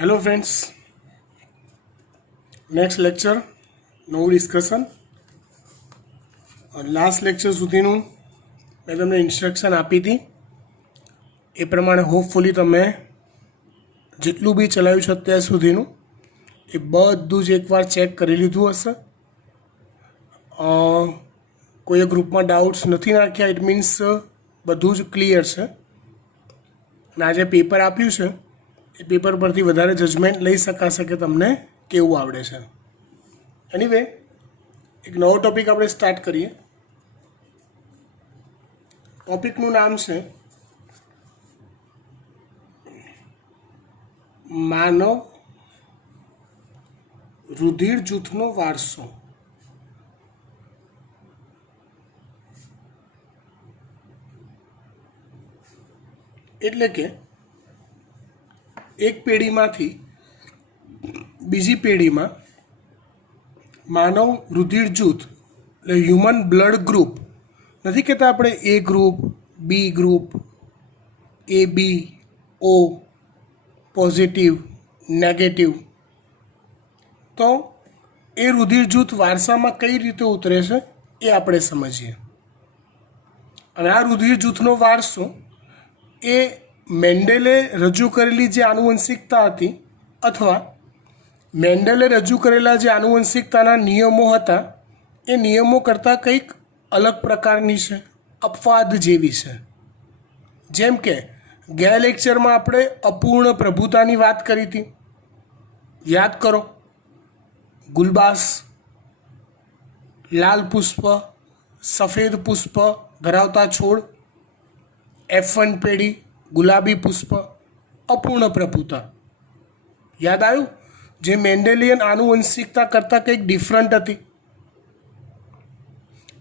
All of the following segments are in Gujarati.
હેલો ફ્રેન્ડ્સ, નેક્સ્ટ લેક્ચર નવું ડિસ્કશન. લાસ્ટ લેક્ચર સુધીનું મેં તમને ઇન્સ્ટ્રક્શન આપી હતી એ પ્રમાણે હોપફુલી તમે જેટલું બી ચલાવ્યું છે અત્યાર સુધીનું એ બધું જ એકવાર ચેક કરી લીધું હશે. કોઈએ ગ્રુપમાં ડાઉટ્સ નથી નાખ્યા, ઇટ મીન્સ બધું જ ક્લિયર છે. અને આજે પેપર આપ્યું છે એ પેપર પરથી વધારે જજમેન્ટ લઈ શકાશે કે તમને કેવું આવડે છે. એનીવે, એક નવો ટૉપિક આપણે સ્ટાર્ટ કરીએ. ટૉપિકનું નામ છે માનવ રુધિર જૂથનો વારસો. એટલે કે એક પેઢીમાંથી બીજી પેઢીમાં માનવ રુધિર જૂથ એટલે હ્યુમન બ્લડ ગ્રુપ, નથી કહેતા આપણે એ ગ્રુપ, બી ગ્રુપ, એ બી, ઓ, પોઝિટિવ, નેગેટિવ. તો એ રુધિર જૂથ વારસામાં કઈ રીતે ઉતરે છે એ આપણે સમજીએ. અને આ રુધિર જૂથનો વારસો એ મેન્ડેલે રજૂ કરેલી જે આનુવંશિકતા હતી અથવા મેન્ડેલે રજૂ કરેલા જે આનુવંશિકતાના નિયમો હતા એ નિયમો કરતાં કંઈક અલગ પ્રકારની છે, અપવાદ જેવી છે. જેમ કે ગયા લેક્ચરમાં આપણે અપૂર્ણ પ્રભુતાની વાત કરી હતી, યાદ કરો. ગુલબાસ, લાલ પુષ્પ, સફેદ પુષ્પ ધરાવતા છોડ, F1 પેઢી, ગુલાબી પુષ્પ, અપૂર્ણ પ્રભુતા. યાદ આવ્યું? જે મેન્ડેલિયન આનુવંશિકતા કરતાં કંઈક ડિફરન્ટ હતી.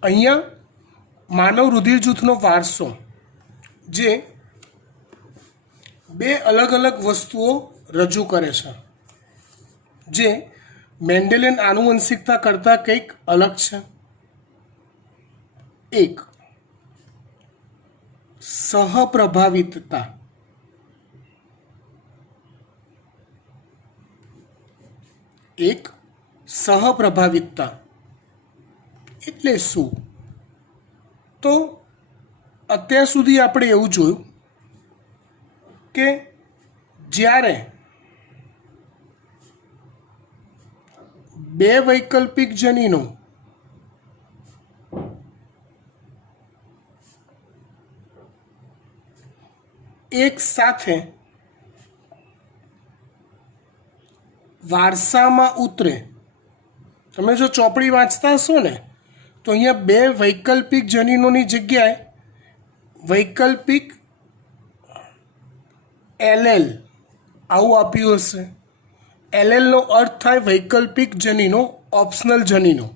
અહીંયા માનવ રુધિર જૂથનો વારસો જે બે અલગ અલગ વસ્તુઓ રજૂ કરે છે, જે મેન્ડેલિયન આનુવંશિકતા કરતાં કંઈક અલગ છે. એક સહપ્રભાવિતતા. એક સહપ્રભાવિતતા એટલે શું? તો અત્યાર સુધી આપણે એવું જોયું કે જ્યારે બે વૈકલ્પિક જનીનો એક સાથે વારસામાં ઉતરે, તમે જો ચોપડી વાંચતા હશો ને તો અહીંયા બે વૈકલ્પિક જનીનોની જગ્યાએ વૈકલ્પિક LL આવું આપ્યું હશે. LLનો અર્થ થાય વૈકલ્પિક જનીનો, ઓપ્શનલ જનીનો.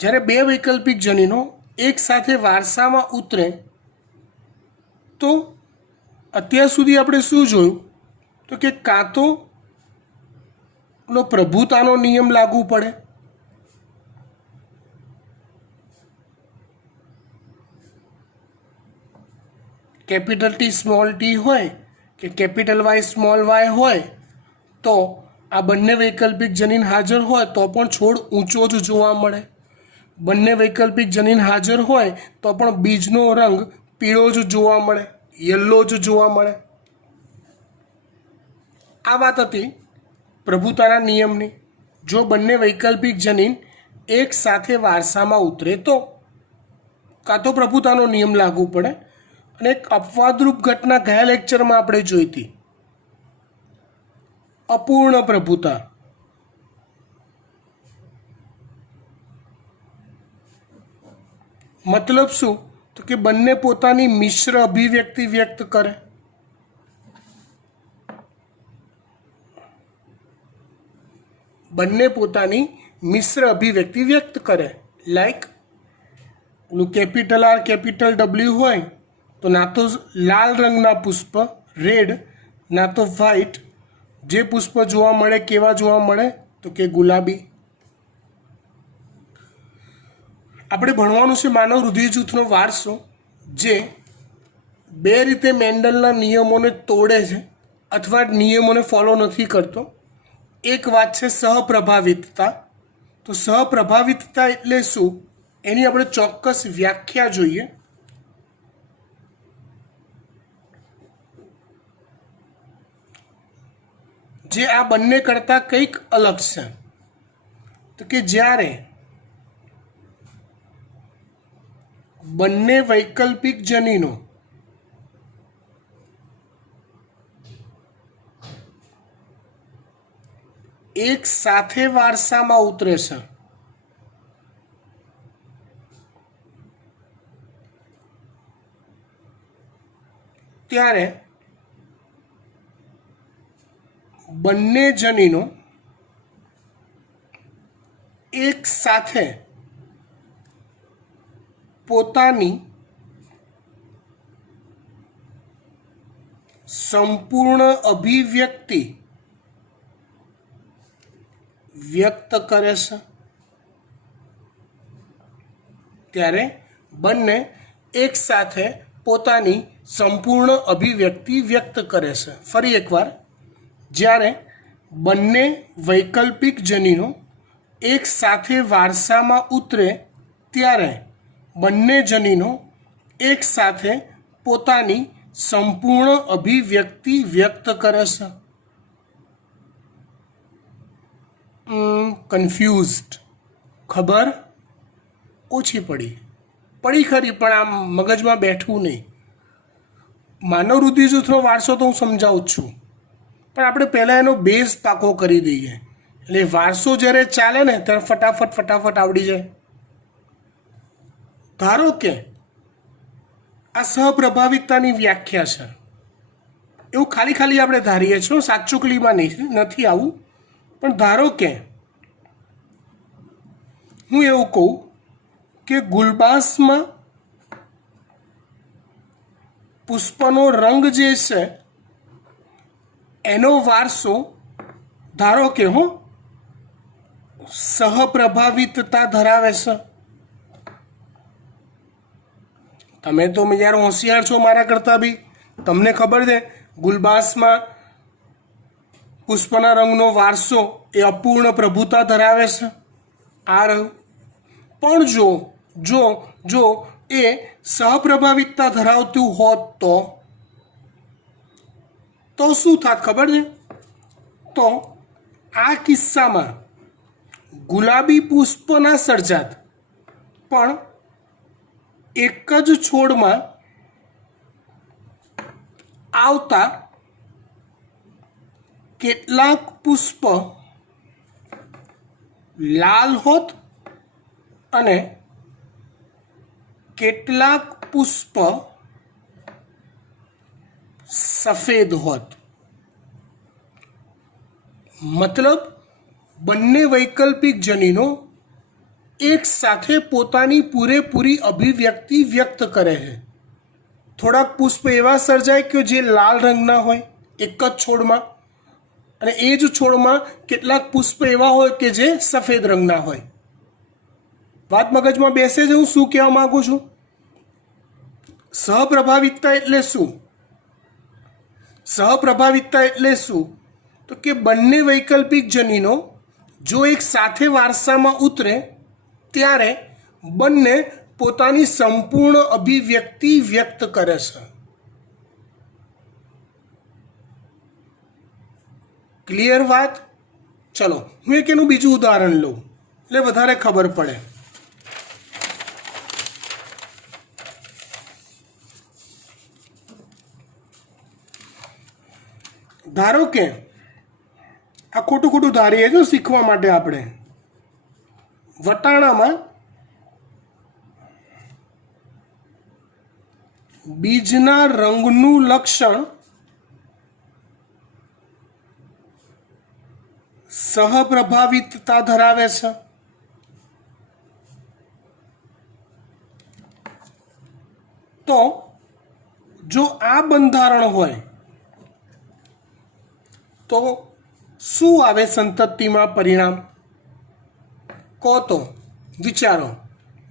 જ્યારે બે વૈકલ્પિક જનીનો એક સાથે વારસામાં ઉતરે તો અત્યાર સુધી આપણે શું જોયું? તો કે કાં તો પ્રભુતાનો નિયમ લાગુ પડે, કેપિટલ ટી સ્મોલ ટી હોય કે કેપિટલ વાય સ્મોલ વાય હોય તો આ બંને વૈકલ્પિક જનીન હાજર હોય તો પણ છોડ ઊંચો જ જોવા મળે. બંને વૈકલ્પિક જનીન હાજર હોય તો પણ બીજનો રંગ પીળો જ જોવા મળે, યલો જ જોવા મળે. આ વાત હતી પ્રભુતાના નિયમની. જો બંને વૈકલ્પિક જનીન એક સાથે વારસામાં ઉતરે તો કાં તો પ્રભુતાનો નિયમ લાગુ પડે. અને એક અપવાદરૂપ ઘટના ગયા લેક્ચરમાં આપણે જોઈ હતી, અપૂર્ણ પ્રભુતા. મતલબ શું? તો કે બંને પોતાની મિશ્ર અભિવ્યક્તિ વ્યક્ત કરે. બંને પોતાની મિશ્ર અભિવ્યક્તિ વ્યક્ત કરે. Like capital R capital W હોય તો ના તો લાલ રંગના પુષ્પ રેડ, ના તો વ્હાઈટ. જે પુષ્પ જોવા મળે કેવા જોવા મળે? તો કે ગુલાબી. આપણે ભણવાનું છે માનવ રુધિર જૂથનો વારસો, જે બે રીતે મેન્ડલના નિયમોને તોડે છે અથવા નિયમોને ફોલો નથી કરતો. એક વાત છે સહપ્રભાવિતતા. તો સહપ્રભાવિતતા એટલે શું એની આપણે ચોક્કસ વ્યાખ્યા જોઈએ. જે આ બંને કરતાં કંઈક અલગ છે. તો કે જ્યારે બંને વૈકલ્પિક જનીનો એક સાથે વારસામાં ઉતરે છે, ત્યારે બંને જનીનો એક સાથે પોતાની સંપૂર્ણ અભિવ્યક્તિ વ્યક્ત કરે છે. ત્યારે બંને એક સાથે પોતાની સંપૂર્ણ અભિવ્યક્તિ વ્યક્ત કરે છે. ફરી એકવાર, જ્યારે બંને વૈકલ્પિક જનીનો એક સાથે વારસામાં ઉતરે ત્યારે બંને જનીનો એક સાથે પોતાની સંપૂર્ણ અભિવ્યક્તિ વ્યક્ત કરે છે. કન્ફ્યુઝડ? ખબર ઓછી પડી ખરી, પણ આમ મગજમાં બેઠવું નહીં. માનવ રુધિરજૂથનો વારસો તો હું સમજાવું જ છું, પણ આપણે પહેલાં એનો બેઝ પાકો કરી દઈએ એટલે વારસો જ્યારે ચાલે ને ત્યારે ફટાફટ આવડી જાય. ધારો કે આ સહપ્રભાવિતતાની વ્યાખ્યા છે, એવું ખાલી આપણે ધારીએ છીએ, સાચુકલીમાં નથી આવું. પણ ધારો કે હું એવું કહું કે ગુલબાસમાં પુષ્પનો રંગ જે છે એનો વારસો ધારો કે સહપ્રભાવિતતા ધરાવે છે. તમે તો યાર હોશિયાર છો મારા કરતાં બી, તમને ખબર છે ગુલબાસમાં પુષ્પના રંગનો વારસો એ અપૂર્ણ પ્રભુતા ધરાવે છે. આ રહ્યું. પણ જો એ સહપ્રભાવિતતા ધરાવતું હોત તો શું થાત ખબર છે? તો આ કિસ્સામાં ગુલાબી પુષ્પ ના સર્જાત, પણ એક જ છોડમાં આવતા કેટલાક પુષ્પ લાલ હોત અને કેટલાક પુષ્પ સફેદ હોત. મતલબ બંને વૈકલ્પિક જનીનો એક સાથે પોતાની પૂરેપૂરી અભિવ્યક્તિ વ્યક્ત કરે છે. થોડાક પુષ્પ એવા સર્જાય કે જે લાલ રંગના હોય એક જ છોડમાં, અને એ જ છોડમાં કેટલાક પુષ્પ એવા હોય કે જે સફેદ રંગના હોય. વાત મગજમાં બેસે છે હું શું કહેવા માગું છું? સહપ્રભાવિતતા એટલે શું? સહપ્રભાવિતતા એટલે શું? તો કે બંને વૈકલ્પિક જનીનો જો એક સાથે વારસામાં ઉતરે ત્યારે બંને પોતાની સંપૂર્ણ અભિવ્યક્તિ વ્યક્ત કરે છે. ક્લિયર વાત? ચલો હું એક એનું બીજું ઉદાહરણ લઉં એટલે વધારે ખબર પડે. ધારો કે આ ખોટું ધારીએ છો શીખવા માટે આપણે. વટાણામાં બીજના રંગનું લક્ષણ સહપ્રભાવિતતા ધરાવે છે. તો જો આ બંધારણ હોય તો શું આવે સંતતિમાં પરિણામ? કહો તો વિચારો.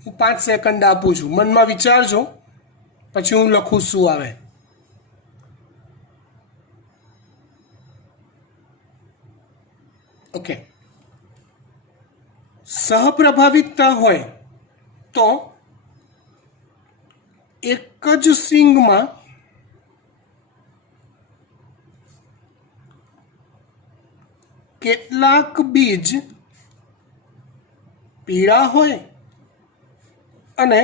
હું 5 સેકન્ડ આપું છું, મનમાં વિચારજો, પછી હું લખું શું આવે. ઓકે, સહપ્રભાવિતતા હોય તો એક જ સિંગમાં કેટલાક બીજ પીળા હોય અને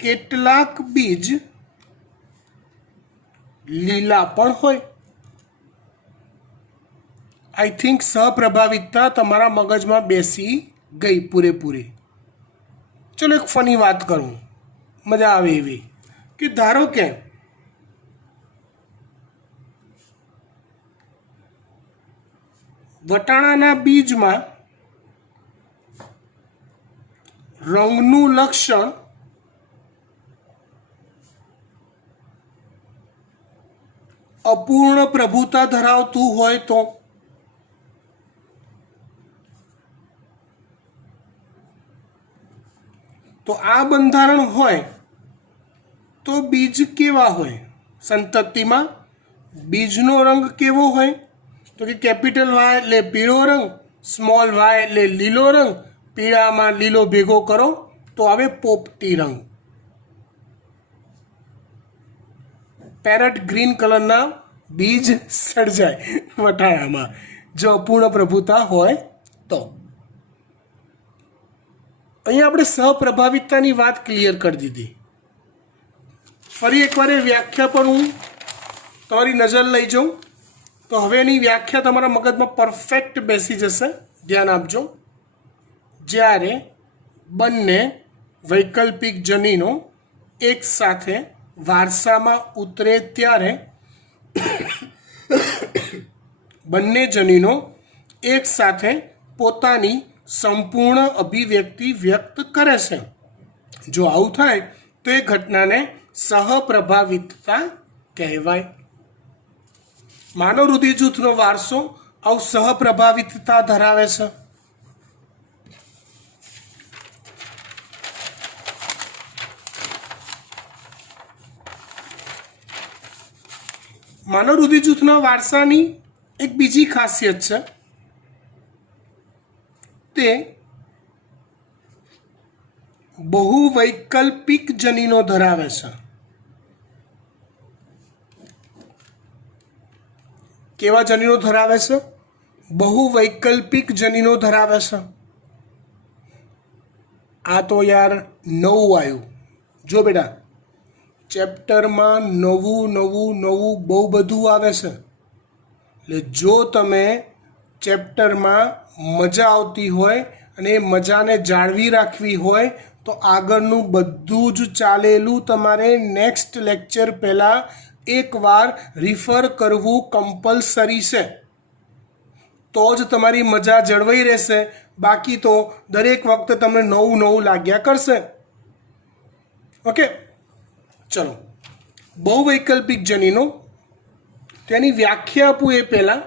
કેટલાક બીજ લીલા પણ હોય. આઈ થિંક સહપ્રભાવિતતા તમારા મગજમાં બેસી ગઈ પૂરેપૂરી. ચલો એક ફની વાત કરું, મજા આવે એવી, કે ધારો કે વટાણાના બીજમાં રંગનું લક્ષણ અપૂર્ણ પ્રભુતા ધરાવતું હોય તો આ બંધારણ હોય તો બીજ કેવા હોય? સંતતિમાં બીજનો રંગ કેવો હોય? તો કે કેપિટલ વાય એટલે પીળો રંગ, સ્મોલ વાય એટલે લીલો રંગ, પીળામાં લીલો ભેગો કરો તો આવે પોપટી રંગ. પેરેટ ગ્રીન કલરના બીજ સર્જાય વટાણામાં જો અપૂર્ણ પ્રભુતા હોય તો. અહીંયા આપણે સહપ્રભાવિતતાની વાત ક્લિયર કરી દીધી. ફરી એકવાર એ વ્યાખ્યા પર હું તમારી નજર લઈ જાઉં તો હવે એની વ્યાખ્યા તમારા મગજમાં પરફેક્ટ બેસી જશે. ધ્યાન આપજો. જ્યારે બંને વૈકલ્પિક જનીનો એક સાથે વારસામાં ઉતરે ત્યારે બંને જનીનો એક સાથે પોતાની સંપૂર્ણ અભિવ્યક્તિ વ્યક્ત કરે છે. જો આવું થાય તો એ ઘટનાને સહપ્રભાવિતતા કહેવાય. માનવ રુધિર જૂથનો વારસો આવું સહપ્રભાવિતતા ધરાવે છે. માનવ રુધિર જૂથના વારસાની એક બીજી ખાસિયત છે, તે બહુવૈકલ્પિક જનીનો ધરાવે છે. કેવા જનીનો ધરાવે છે? બહુવૈકલ્પિક જનીનો ધરાવે છે. આ તો યાર નવું આવ્યું. જો બેટા, ચેપ્ટરમાં નવું બહુ બધું આવે છે. એટલે જો તમે ચેપ્ટરમાં મજા આવતી હોય અને એ મજાને જાળવી રાખવી હોય તો આગળનું બધું જ ચાલેલું તમારે નેક્સ્ટ લેક્ચર પહેલાં એકવાર રિફર કરવું કમ્પલસરી છે. તો જ તમારી મજા જળવાઈ રહેશે. બાકી તો દરેક વખતે તમને નવું લાગ્યા કરશે. ઓકે, ચલો. બહુવૈકલ્પિક જનીનો, તેની વ્યાખ્યા આપું એ પહેલાં,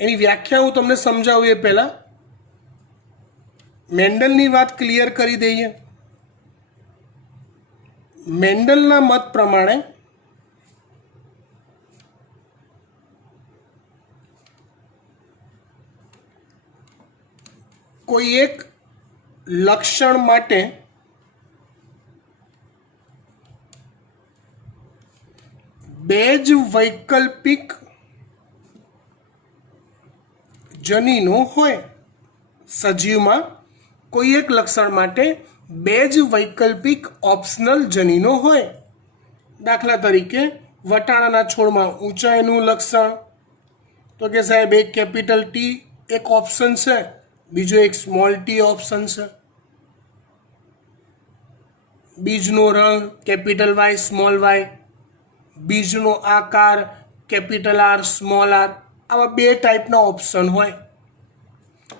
એની વ્યાખ્યા હું તમને સમજાવું એ પહેલાં મેન્ડલની વાત ક્લિયર કરી દઈએ. મેન્ડલના મત પ્રમાણે કોઈ એક લક્ષણ માટે બે જ વૈકલ્પિક જનીનો હોય. સજીવમાં કોઈ એક લક્ષણ માટે બે જ વૈકલ્પિક ઓપ્શનલ જનીનો હોય. દાખલા તરીકે વટાણાના છોડમાં ઊંચાઈનું લક્ષણ, તો કે સાહેબ એક કેપિટલ ટી એક ઓપ્શન છે, બીજો એક સ્મોલ ટી ઓપ્શન છે. બીજનો રંગ કેપિટલ વાય સ્મોલ વાય, બીજનો આકાર કેપિટલ આર સ્મોલ આર, આવા બે ટાઈપના ઓપ્શન હોય.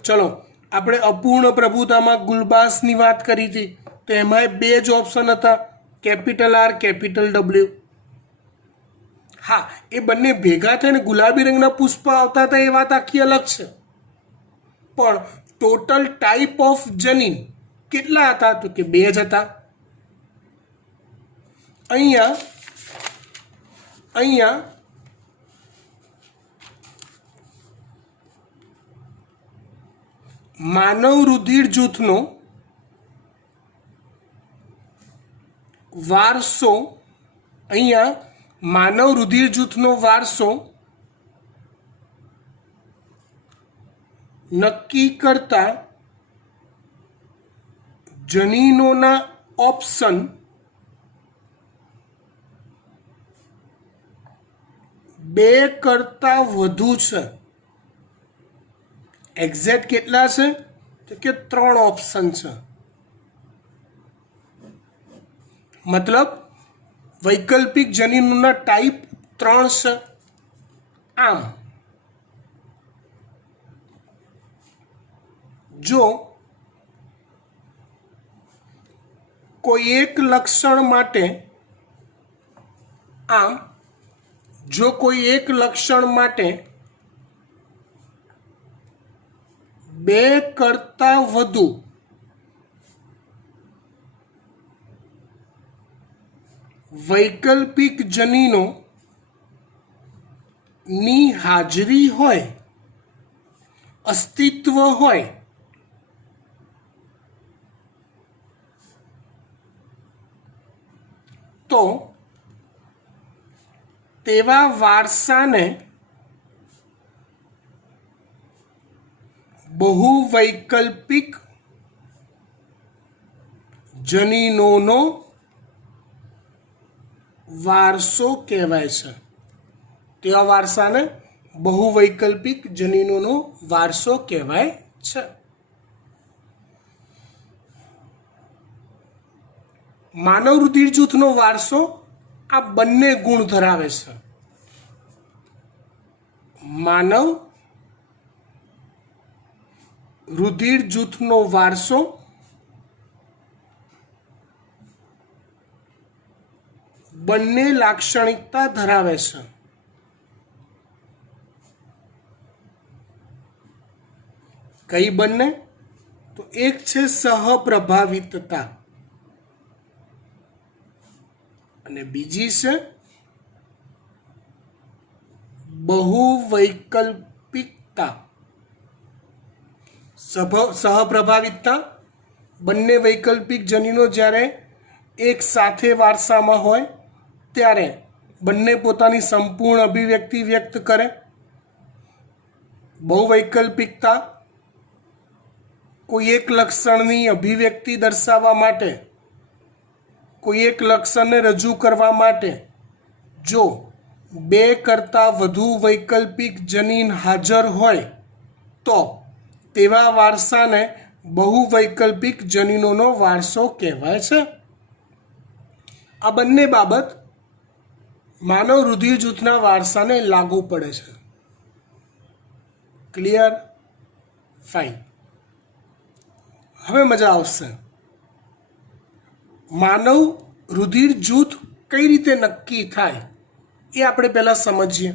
ચલો, આપણે અપૂર્ણ પ્રભુતામાં ગુલબાસની વાત કરી હતી તો એમાંય બે જ ઓપ્શન હતા, કેપિટલ આર કેપિટલ ડબલ્યુ. હા, એ બંને ભેગા થઈને ગુલાબી રંગના પુષ્પ આવતા હતા એ વાત આખી અલગ છે. પણ ટોટલ ટાઈપ ઓફ જનીન કેટલા હતા? તો કે બે જ હતા. અહીંયા માનવ રુધિર જૂથનો વારસો, અહીંયા માનવ રુધિર જૂથનો વારસો નક્કી કરતા જનીનોના ઓપ્શન બે કરતાં વધુ છે. એક્ઝેક્ટ કેટલા છે? તો કે 3 ઓપ્શન છે. મતલબ વૈકલ્પિક જનીનોના ટાઈપ 3 છે. આમ જો કોઈ એક લક્ષણ માટે બે કરતાં વધુ વૈકલ્પિક જનીનો ની હાજરી હોય, અસ્તિત્વ હોય, તો તેવા વારસાને બહુવૈકલ્પિક જનીનોનો વારસો કહેવાય છે. તેવા વારસાને બહુવૈકલ્પિક જનીનોનો વારસો કહેવાય છે. માનવ રુધિર જૂથનો વારસો આ બંને ગુણ ધરાવે છે. માનવ રુધિર જૂથનો વારસો બંને લાક્ષણિકતા ધરાવે છે. કઈ બંને? તો એક છે સહપ્રભાવિતતા અને બીજી છે બહુવૈકલ્પિકતા. સહપ્રભાવિતતા, બંને વૈકલ્પિક જનીનો જ્યારે એક સાથે વારસામાં હોય ત્યારે બંને પોતાની સંપૂર્ણ અભિવ્યક્તિ વ્યક્ત કરે. બહુવૈકલ્પિકતા, કોઈ એક લક્ષણની અભિવ્યક્તિ દર્શાવવા માટે, કોઈ એક લક્ષણને રજૂ કરવા માટે જો બે કરતાં વધુ વૈકલ્પિક જનીન હાજર હોય તો તેવા વારસાને બહુવૈકલ્પિક જનીનોનો વારસો કહેવાય છે. આ બંને બાબત માનવ રુધિર જૂથના વારસાને લાગુ પડે છે. ક્લિયર? ફાઇન. હવે મજા આવશે. માનવ રુધિર જૂથ કઈ રીતે નક્કી થાય એ આપણે પહેલાં સમજીએ,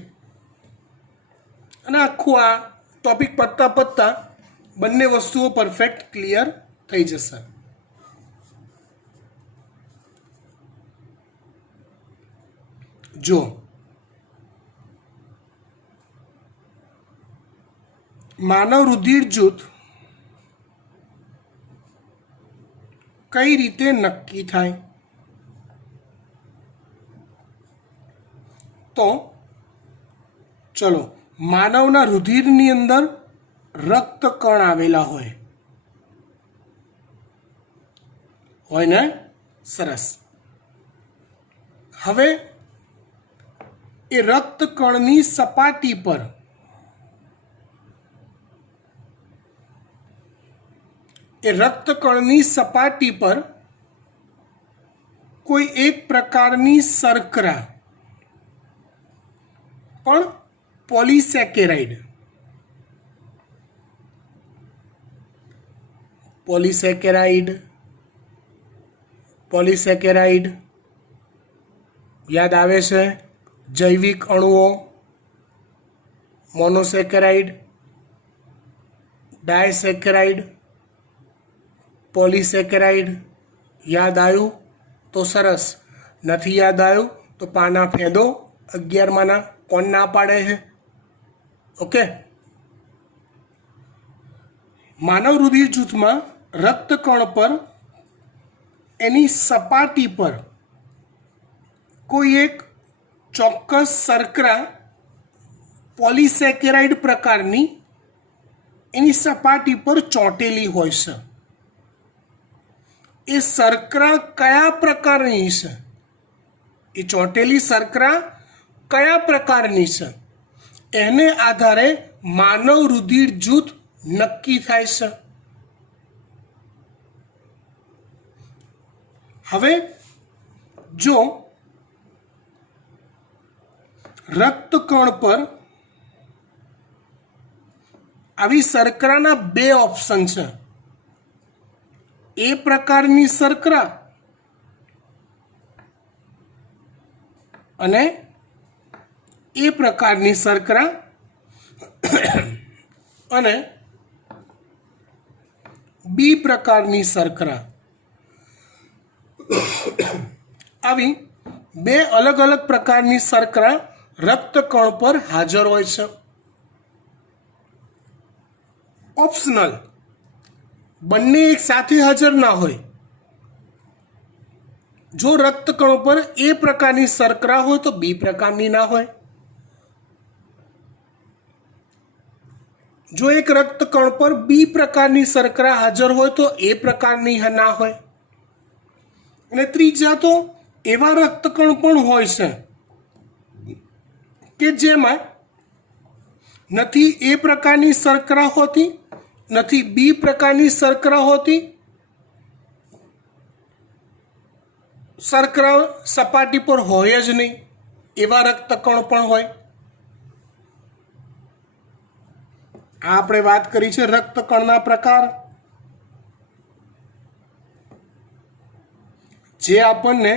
અને આખું આ ટોપિક પતતા બંને વસ્તુઓ પરફેક્ટ ક્લિયર થઈ જશે. જો માનવ રુધિર જૂથ કઈ રીતે નક્કી થાય, તો ચલો, માનવના રુધિરની અંદર રક્તકણ આવેલા હોય ને? સરસ. હવે એ રક્તકણની સપાટી પર કોઈ એક પ્રકારની શર્કરા પણ પોલિસેકેરાઇડ યાદ આવે છે? જૈવિક અણુઓ, મોનોસેકેરાઇડ, ડાયસેકેરાઇડ, પોલિસેકેરાઇડ. યાદ આવ્યું તો સરસ, નથી યાદ આવ્યું તો પાના ફેંદો 11માંના. કોણ ના પાડે છે? ઓકે, માનવ રુધિર જૂથમાં રક્તકણ પર એની સપાટી પર કોઈ એક ચોક્કસ શર્કરા પોલિસેકેરાઇડ પ્રકારની એની સપાટી પર ચોંટેલી હોય છે. એ શર્કરા કયા પ્રકારની છે, એ ચોંટેલી શર્કરા કયા પ્રકારની છે, એને આધારે માનવ રુધિર જૂથ નક્કી થાય છે. હવે જો રક્તકણ પર આવી શર્કરાના બે ઓપ્શન છે. એ પ્રકારની શર્કરા અને એ પ્રકારની શર્કરા અને બી પ્રકારની શર્કરા, આવી બે અલગ અલગ પ્રકારની શર્કરા રક્તકણ પર હાજર હોય છે. ઓપ્શનલ, બંને એક સાથે હાજર ના હોય. જો રક્તકણો પર એ પ્રકારની શર્કરા હોય તો બી પ્રકારની ના હોય. જો એક રક્તકણ પર બી પ્રકારની શર્કરા હાજર હોય તો એ પ્રકારની ના હોય. અને ત્રીજા તો એવા રક્તકણ પણ હોય છે કે જેમાં નથી એ પ્રકારની શર્કરા હોતી, નથી બી પ્રકારની શર્કરા હોતી. શર્કરા સપાટી પર હોય જ નહીં એવા રક્તકણ પણ હોય. આ આપણે વાત કરી છે રક્તકણના પ્રકાર, જે આપણને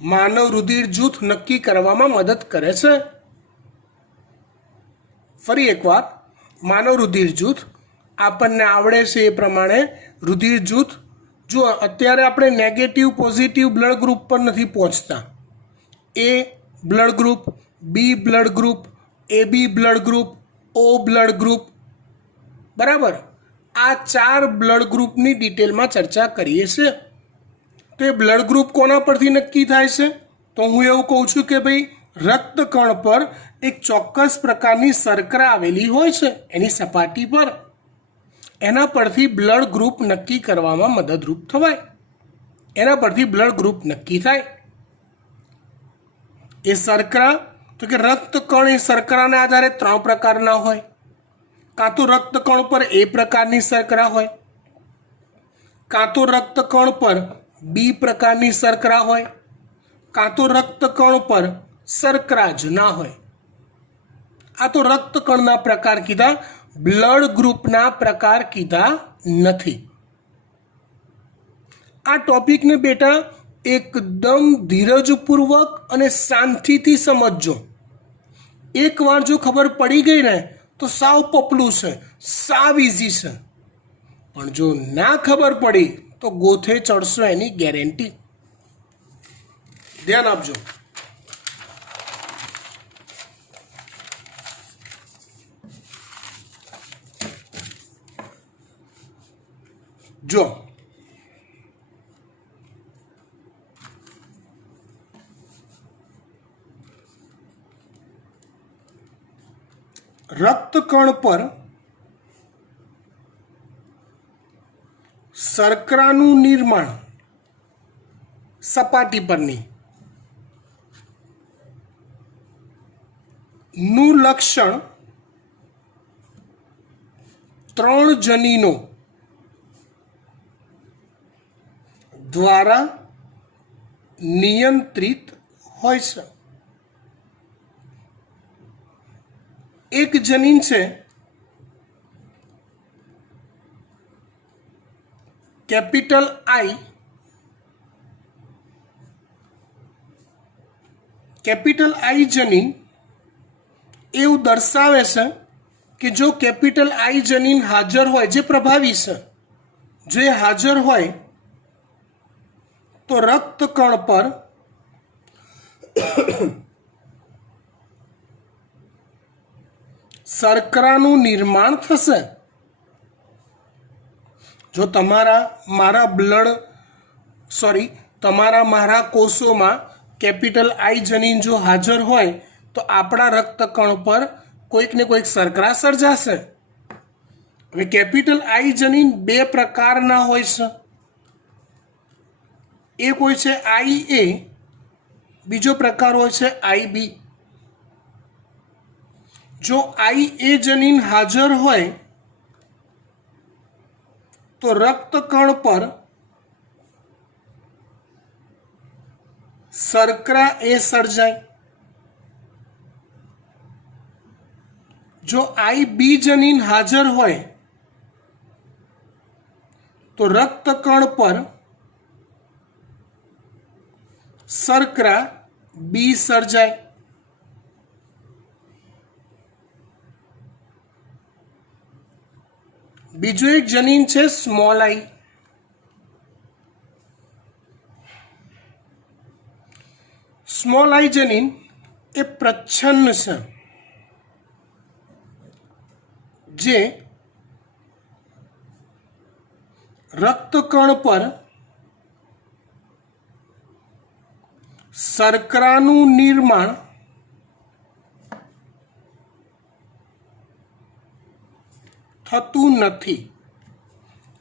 માનવ રુધિર જૂથ નક્કી કરવામાં મદદ કરે છે. ફરી એકવાર, માનવ રુધિર જૂથ આપણને આવડે છે એ પ્રમાણે રુધિર જૂથ, જો અત્યારે આપણે નેગેટિવ પોઝિટિવ બ્લડ ગ્રુપ પર નથી પહોંચતા. A blood group, B blood group, AB blood group, O blood group, બરાબર, આ 4 બ્લડ ગ્રુપની ડિટેલમાં ચર્ચા કરીએ છીએ. તો એ બ્લડ ગ્રુપ કોના પરથી નક્કી થાય છે? તો હું એવું કહું છું કે ભાઈ રક્તકણ પર એક ચોક્કસ પ્રકારની શર્કરા આવેલી હોય છે એની સપાટી પર, એના પરથી બ્લડ ગ્રુપ નક્કી કરવામાં મદદરૂપ થવાય, એના પરથી બ્લડ ગ્રુપ નક્કી થાય. એ શર્કરા, તો કે રક્તકણ એ શર્કરાના આધારે 3 પ્રકારના હોય. કાં તો રક્તકણ પર એ પ્રકારની શર્કરા હોય, કાં તો રક્તકણ પર બી પ્રકારની શર્કરા હોય, કાં તો રક્તકણ પર શર્કરા જ ના હોય. આ તો રક્તકણના પ્રકાર કીધા, બ્લડ ગ્રુપના પ્રકાર કીધા નથી. આ ટોપિકને બેટા એકદમ ધીરજપૂર્વક અને શાંતિથી સમજજો. એકવાર જો ખબર પડી ગઈ ને તો સાવ પપલું છે, સાવ ઇઝી છે. પણ જો ના ખબર પડી તો ગોથે ચડશો એની ગેરંટી. ધ્યાન આપજો. જો રક્તકણ પર શર્કરાનું નિર્માણ સપાટી પરની નું લક્ષણ 3 જનીનો દ્વારા નિયંત્રિત હોય છે. એક જનીન છે કેપિટલ આઈ, કેપિટલ આઈ જનીન એવું દર્શાવે છે કે જો કેપિટલ આઈ જનીન હાજર હોય, જે પ્રભાવી છે, જો એ હાજર હોય તો રક્તકણ પર શર્કરાનું નિર્માણ થશે. જો તમારા મારા કોષોમાં કેપિટલ આઈ જનીન જો હાજર હોય તો આપણા રક્તકણ પર કોઈક ને કોઈક શર્કરા સર્જાશે. હવે કેપિટલ આઈ જનીન બે પ્રકારના હોય છે. એક હોય છે આઈ એ, બીજો પ્રકાર હોય છે આઈ બી. જો આઈ એ જનીન હાજર હોય તો રક્તકણ પર શર્કરા એ સર્જાય. જો આઈ બી જનીન હાજર હોય તો રક્તકણ પર શર્કરા બી સર્જાય. બીજો એક જનીન છે સ્મોલ આઈ. સ્મોલ આઈ જનીન એ પ્રચ્છન્ન છે, જે રક્તકણ પર શર્કરાનું નિર્માણ થતું નથી.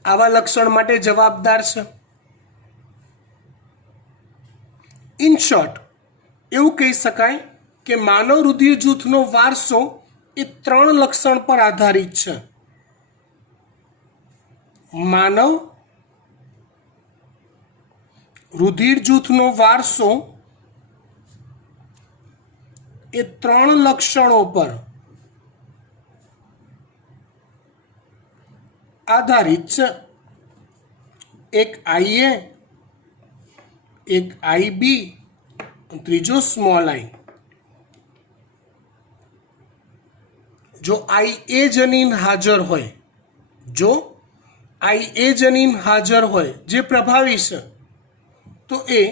આવા લક્ષણ માટે જવાબદાર છે. ઇન શોર્ટ એવું કહી શકાય કે માનવ રુધિર જૂથનો વારસો એ 3 લક્ષણ પર આધારિત છે. માનવ રુધિર જૂથનો વારસો એ 3 લક્ષણો પર આધારિત છે. એક આઈએ, એક આઈ બી, ત્રીજો સ્મોલ આઈ. જો આઈ એ જનીન હાજર હોય, જે પ્રભાવી છે, તો એ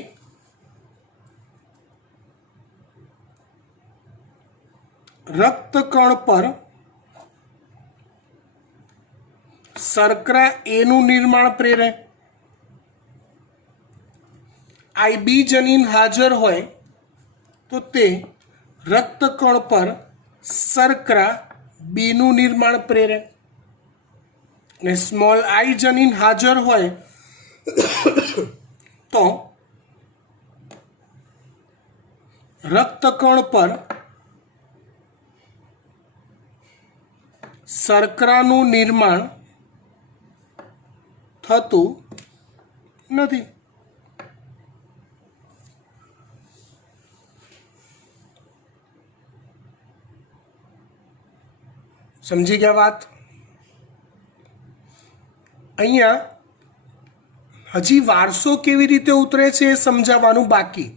રક્તકણ પર શર્કરા એનું નિર્માણ પ્રેરે. આઈ બી જનીન હાજર હોય તો તે રક્તકણ પર શર્કરા બીનું નિર્માણ પ્રેરે. અને સ્મોલ આઈ જનીન હાજર હોય તો રક્તકણ પર શર્કરાનું નિર્માણ થતું નથી. સમજી ગયા વાત? અહીંયા હજી વારસો કેવી રીતે ઉતરે છે એ સમજાવવાનું બાકી.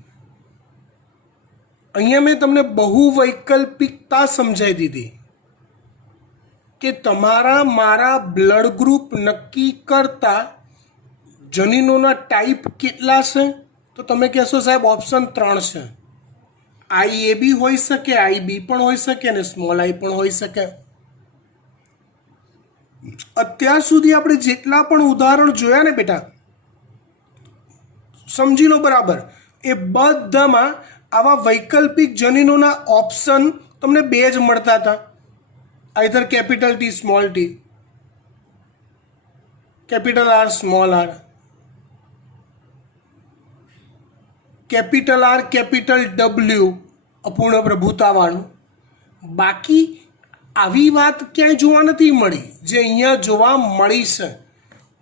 અહીંયા મેં તમને બહુવૈકલ્પિકતા સમજાવી દીધી કે તમારા મારા બ્લડ ગ્રુપ નક્કી કરતા જનીનોના ટાઈપ કેટલા છે? તો તમે કહેશો સાહેબ ઓપ્શન 3 છે. આઈ એ બી હોઈ શકે, આઈ બી પણ હોઈ શકે અને સ્મોલ આઈ પણ હોઈ શકે. અત્યાર સુધી આપણે જેટલા પણ ઉદાહરણ જોયા ને બેટા, સમજી લો બરાબર, એ બધામાં આવા વૈકલ્પિક જનીનોના ઓપ્શન તમને 2 જ મળતા હતા. Either capital T small T, capital R small R, capital R capital W અપૂર્ણ પ્રભુતાવાળું. બાકી આવી વાત ક્યાંય જોવા નથી મળી જે અહીંયા જોવા મળી છે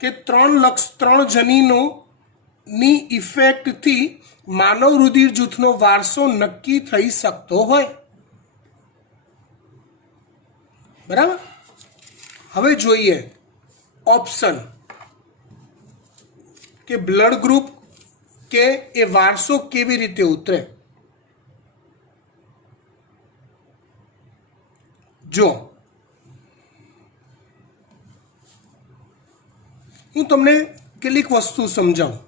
કે 3 જનીનોની ઇફેક્ટથી માનવ રુધિર જૂથનો વારસો નક્કી થઈ શકતો હોય. બરાબર? હવે જોઈએ ઓપ્શન કે બ્લડ ગ્રુપ કે એ વારસો કેવી રીતે ઉતરે. જો હું તમને કેટલીક વસ્તુ સમજાવું.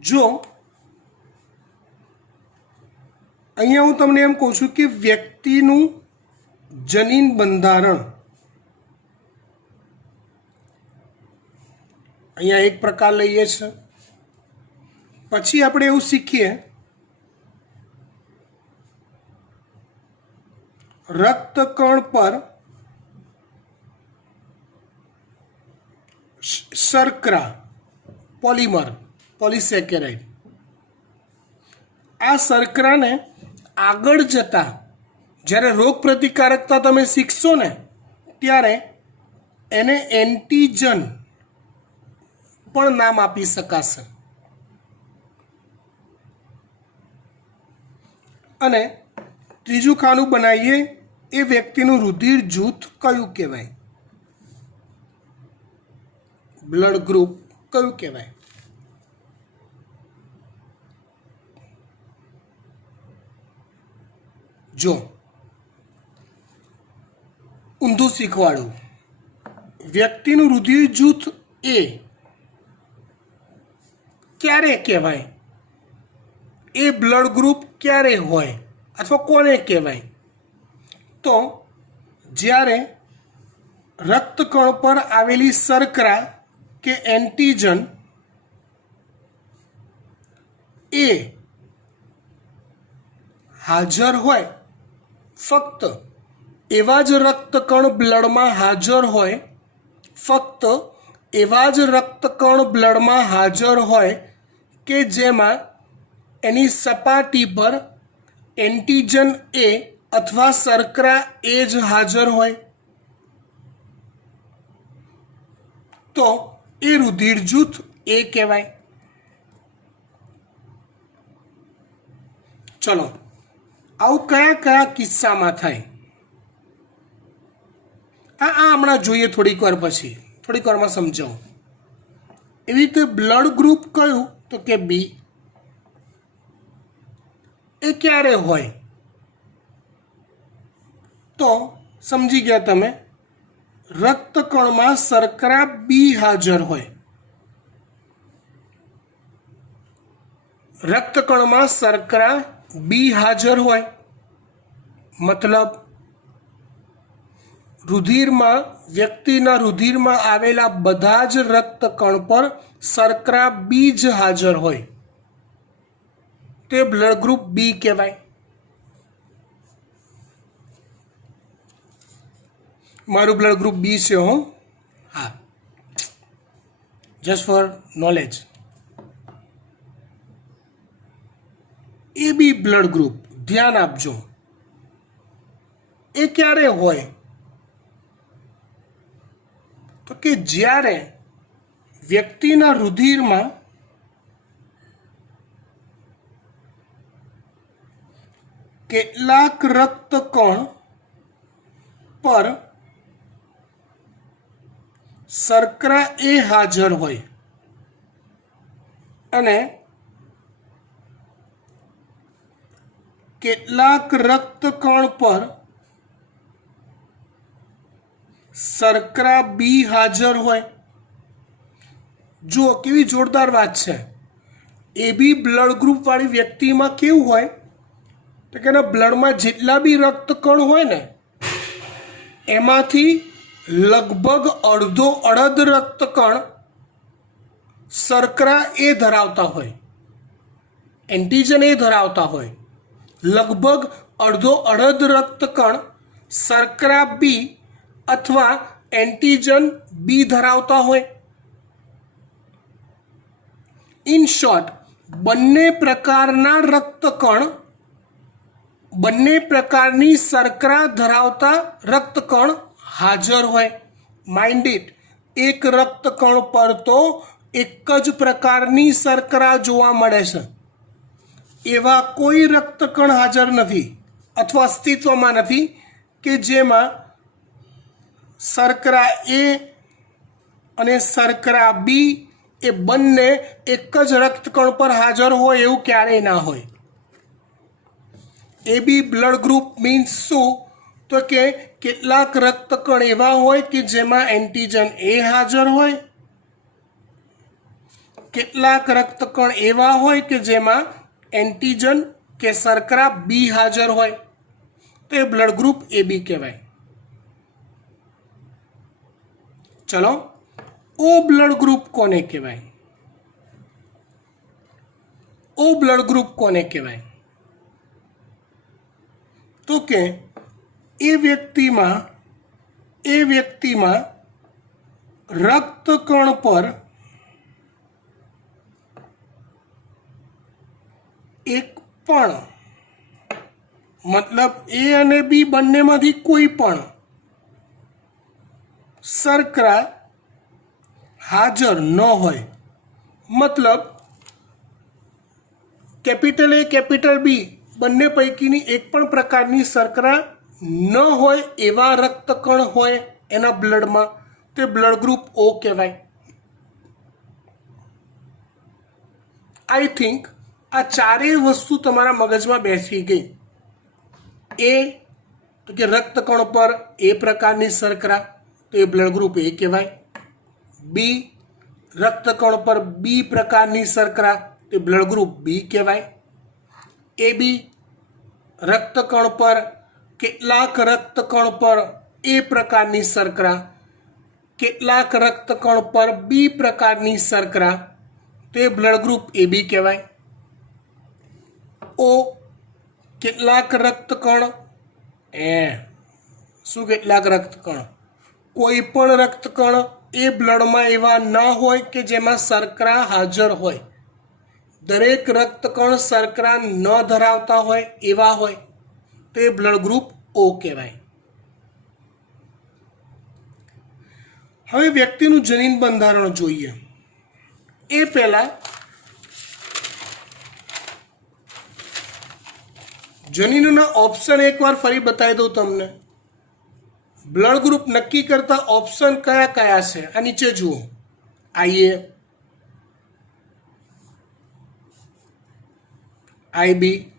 જો અહીંયા હું તમને એમ કહું છું કે વ્યક્તિનું જનીન બંધારણ અહીંયા એક પ્રકાર લઈએ છીએ. પછી આપણે એવું શીખીએ રક્તકણ પર શર્કરા પોલિમર પોલિસેકેરાઇડ. આ શર્કરાને આગળ જતા જ્યારે રોગ પ્રતિકારકતા તમે શીખશો ને ત્યારે એને એન્ટીજન પણ નામ આપી શકાશે. અને ત્રીજું ખાનું બનાવીએ એ વ્યક્તિનું રુધિર જૂથ કયું કહેવાય, બ્લડ ગ્રુપ કયું કહેવાય. જો ઊંધું શીખવાડું, વ્યક્તિનું રુધિર જૂથ એ ક્યારે કહેવાય, એ બ્લડ ગ્રુપ ક્યારે હોય અથવા કોને કહેવાય, તો જ્યારે રક્તકણ પર આવેલી શર્કરા કે એન્ટીજન એ હાજર હોય, ફક્ત એવા જ રક્તકણ બ્લડમાં હાજર હોય, ફક્ત એવા જ રક્તકણ બ્લડમાં હાજર હોય કે જેમાં એની સપાટી પર એન્ટીજન એ અથવા શર્કરા એ જ હાજર હોય, તો એ રુધિર જૂથ એ કહેવાય. ચલો, આવું કયા કયા કિસ્સામાં થાય આ હમણાં જોઈએ, થોડીક વાર પછી, થોડીક વારમાં સમજાવું. એવી રીતે બ્લડ ગ્રુપ કયું, તો કે બી. એ ક્યારે હોય, તો સમજી ગયા તમે, રક્તકણમાં શર્કરા બી હાજર હોય. રક્તકણમાં શર્કરા બી હાજર હોય મતલબ રુધિરમાં, વ્યક્તિના રુધિરમાં આવેલા બધા જ રક્તકણ પર શર્કરા બી જ હાજર હોય, તે બ્લડ ગ્રુપ બી કહેવાય. મારું બ્લડ ગ્રુપ બી છે હો, હા, just for knowledge. A B blood group, ધ્યાન આપજો, એ ક્યારે હોય, તો કે જ્યારે વ્યક્તિના રુધિરમાં કેટલાક રક્તકણ પર શર્કરા એ હાજર હોય અને કેટલાક રક્તકણ પર શર્કરા બી હાજર હોય. જો કેવી જોરદાર વાત છે. એ બી બ્લડ ગ્રુપ વાળી વ્યક્તિમાં કેવું હોય, તો કે એના બ્લડમાં જેટલા બી રક્તકણ હોય ને એમાંથી લગભગ અડધ રક્તકણ શર્કરા એ ધરાવતા હોય, એન્ટીજન એ ધરાવતા હોય. લગભગ અડધ રક્તકણ શર્કરા બી અથવા એન્ટીજન બી ધરાવતા હોય. ઇન શોર્ટ, બંને પ્રકારના રક્તકણ, બંને પ્રકારની શર્કરા ધરાવતા રક્તકણ હાજર હોય. માઇન્ડ ઇટ, એક રક્તકણ પર તો એક જ પ્રકારની શર્કરા જોવા મળે છે. એવા કોઈ રક્તકણ હાજર નથી અથવા અસ્તિત્વમાં નથી કે જેમાં શર્કરા એ અને શર્કરા બી એ બંને એક જ રક્તકણ પર હાજર હોય એવું ક્યારેય ના હોય. એ બી બ્લડ ગ્રુપ મીન્સ શું, તો કે કેટલાક રક્તકણ એવા હોય કે જેમાં એન્ટીજન એ હાજર હોય, કેટલાક રક્તકણ એવા હોય કે જેમાં એન્ટીજન કે શર્કરા બી હાજર હોય, તો એ બ્લડ ગ્રુપ એ બી કહેવાય. चलो ओ ब्लड ग्रुप कोने कहेवाय? ओ ब्लड ग्रुप कोने कहेवाय? तो के ए व्यक्ति में रक्तकण पर एक पण मतलब ए अने बी बंने मांथी कोई पण शर्करा हाजर न होय, मतलब कैपिटल ए कैपिटल बी बंने पैकीनी एक पण प्रकारनी शर्करा न होय एवा रक्तकण होय एना ब्लड में ते ब्लड ग्रुप ओ कहेवाय। आई थिंक आ चारे वस्तु तमारा मगज में बेसी गई। ए तो कि रक्तकण पर ए प्रकारनी शर्करा तो ये ब्लड ग्रुप ए कहेवाय। बी रक्तकण पर बी प्रकारनी शर्करा तो ब्लड ग्रुप बी कहेवाय। ए बी रक्तकण पर केटलाक रक्तकण पर ए प्रकारनी शर्करा, केटलाक रक्तकण पर बी प्रकारनी शर्करा तो ये ब्लड ग्रुप ए बी कहेवाय। ओ केटलाक रक्तकण शू केटलाक रक्तकण कोईपण रक्तकण ए ब्लड में एवा न होय के जेमां शर्करा हाजर होय। दरेक रक्तकण शर्करा न धरावता होय एवा होय तो ए ब्लड ग्रुप ओ कहेवाय। हवे व्यक्तिनुं जनीन बंधारण जोईए ए पहेला जनीनोना ऑप्शन एक बार फरी बताई दो तमने। ब्लड ग्रुप नक्की करता ऑप्शन कया कया छे आ नीचे जुओ। आईए, आईबी,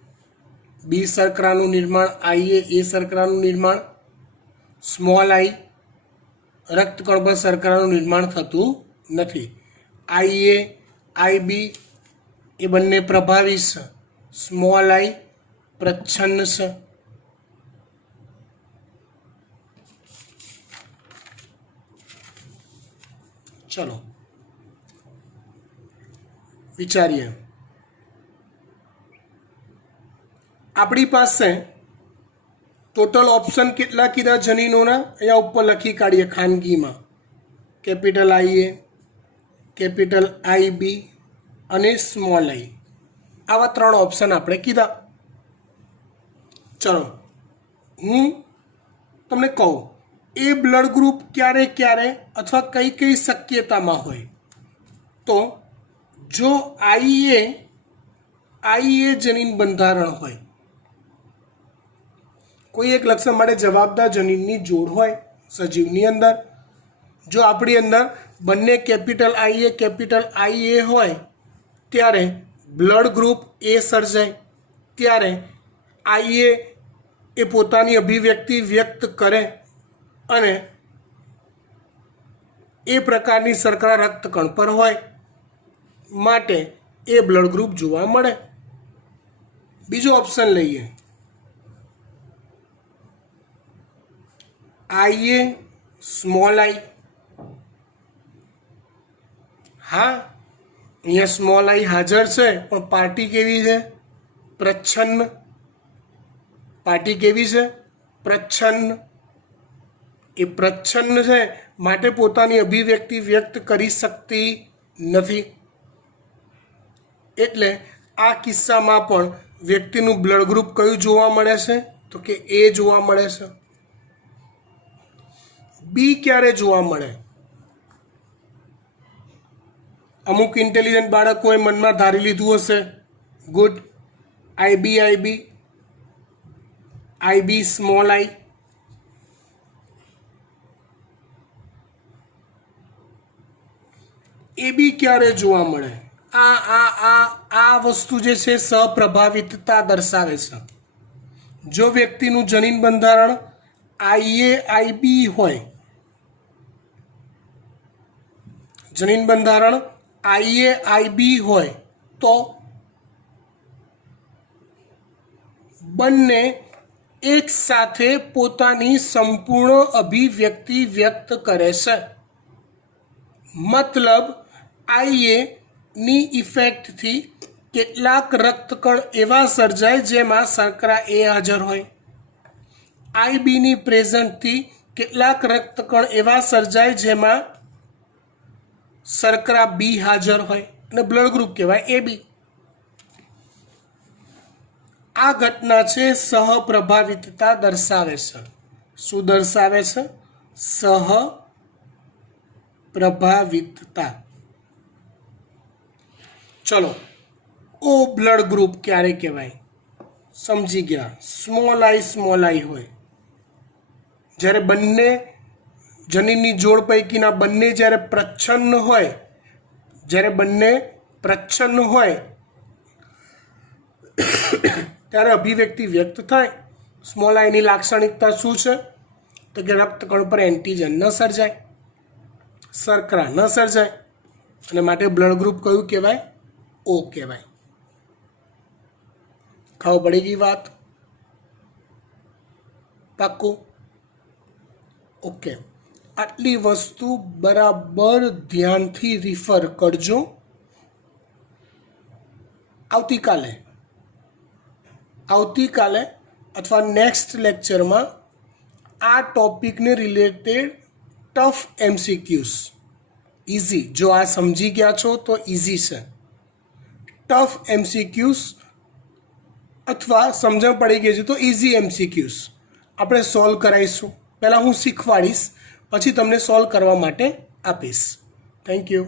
बी शर्करानुं निर्माण, आईए ए शर्करानुं निर्माण, स्मॉल आई रक्तकण पर शर्करानुं निर्माण थतुं नथी। आईए आईबी ए बंने प्रभावी छे, स्मॉल आई प्रच्छन्न छे। चलो विचारीए। अपनी पासे टोटल ऑप्शन केटला कीधा जनीनोना अहींया उपर लखी काढीए खानगी में। Capital I A, capital I B अने स्मॉल आई आवा 3 ऑप्शन आपणे कीधा। चलो हूँ तमने कहूँ ए ब्लड ग्रुप क्यारे क्यारे अथवा कई कई शक्यता में होय तो जो आईए जनीन बंधारण होय, कोई एक लक्षण माटे जवाबदार जनीननी जोड़ होय सजीवनी अंदर, जो आपणी अंदर बंने कैपिटल आई ए होय त्यारे ब्लड ग्रुप ए सर्जाय, त्यारे आईए ए पोतानी अभिव्यक्ति व्यक्त करे अने ए प्रकारनी शर्करा रक्तकण पर होय माटे ए ब्लड ग्रुप जोवा मळे। बीजो ऑप्शन लईए, आईए स्मॉल आई। हाँ अहींया स्मॉल आई हाजर छे पण पार्टी केवी छे? प्रच्छन्न। पार्टी केवी छे? प्रच्छन्न। ए प्रच्छन्न छे माटे पोतानी अभिव्यक्ति व्यक्त करी शकती नथी। एटले आ किस्सामां पण व्यक्तिनुं ब्लड ग्रुप कयुं जोवा मळे छे तो के ए जोवा मळे छे। बी क्यारे जोवा मळे? अमुक इंटेलिजंट बाळकोए मनमा धारी लीधुं हशे गुड आईबी स्मॉल आई। ए बी क्यारे जोवा मळे? आ आ आ आ वस्तु जे छे सप्रभावितता दर्शावे छे। जो व्यक्तिनुं जनीन बंधारण आईए आईबी होय, जनीन बंधारण आईए आईबी होय तो बंने एक साथे पोतानी संपूर्ण अभिव्यक्ति व्यक्त करे छे। મતલબ આઈએ ની ઇફેક્ટથી કેટલાક રક્તકણ એવા સર્જાય જેમાં શર્કરા એ હાજર હોય. આઈબીની પ્રેઝન્ટથી કેટલાક રક્તકણ એવા સર્જાય જેમાં શર્કરા બી હાજર હોય અને બ્લડ ગ્રુપ કહેવાય એ બી. આ ઘટના છે સહપ્રભાવિતતા દર્શાવે છે. શું દર્શાવે છે? સહપ્રભાવિતતા. ચલો, ઓ બ્લડ ગ્રુપ ક્યારે કહેવાય? સમજી ગયા. સ્મોલ આઈ હોય જ્યારે બંને જનીનની જોડ પૈકીના બંને જ્યારે પ્રચ્છન્ન હોય, ત્યારે અભિવ્યક્તિ વ્યક્ત થાય. સ્મોલ આઈની લાક્ષણિકતા શું છે? તો કે રક્તકણ પર એન્ટીજન ન સર્જાય, શર્કરા ન સર્જાય, અને માટે બ્લડ ગ્રુપ કયું કહેવાય? ઓ કહેવાય. ખબર પડી ગઈ વાત? પાક્કું? ઓકે, આટલી વસ્તુ બરાબર ધ્યાનથી રિફર કરજો. આવતીકાલે અથવા નેક્સ્ટ લેક્ચરમાં આ ટોપિકને રિલેટેડ ટફ MCQs, ઇઝી, જો આ સમજી ગયા છો તો ઇઝી છે. ટફ MCQs અથવા સમજણ પડી ગઈ છે તો ઇઝી MCQs આપણે સોલ્વ કરાવીશું. પહેલાં હું શીખવાડીશ, પછી તમને સોલ્વ કરવા માટે આપીશ. Thank you.